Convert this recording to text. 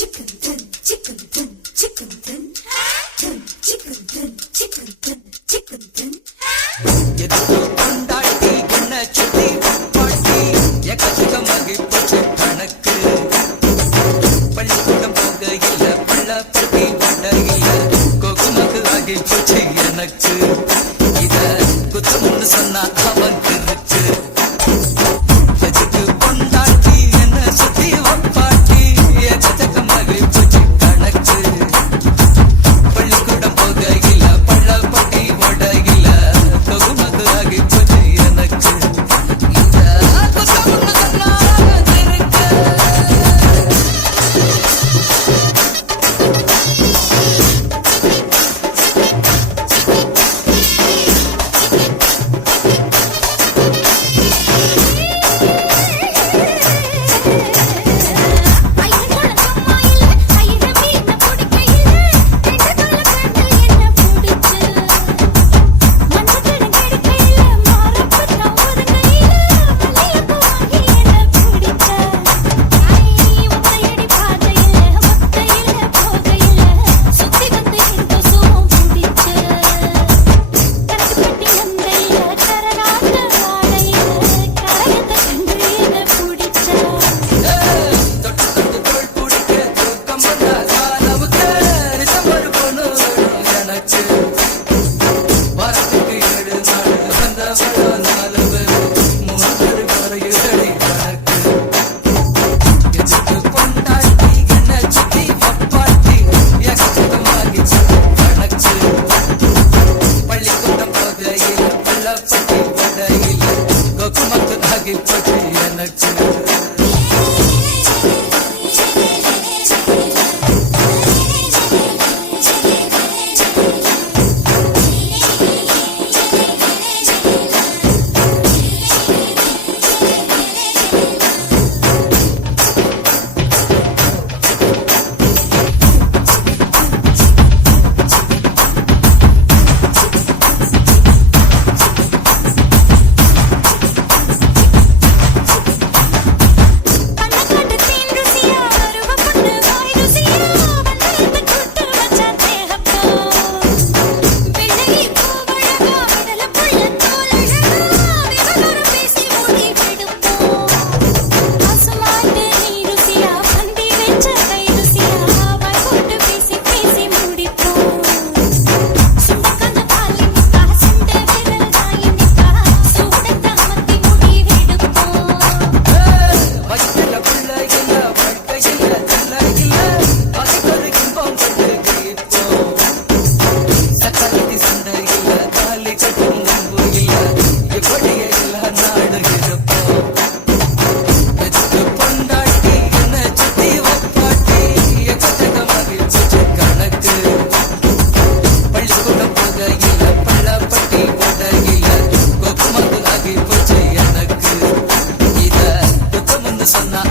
chicken dun, chicken dun, chicken dun, dun, chicken dun, chicken dun, chicken dun. எதுக்கு கொண்டாட்டி என்ன அவன் பாக்கி பற்றி எனக்கு sanna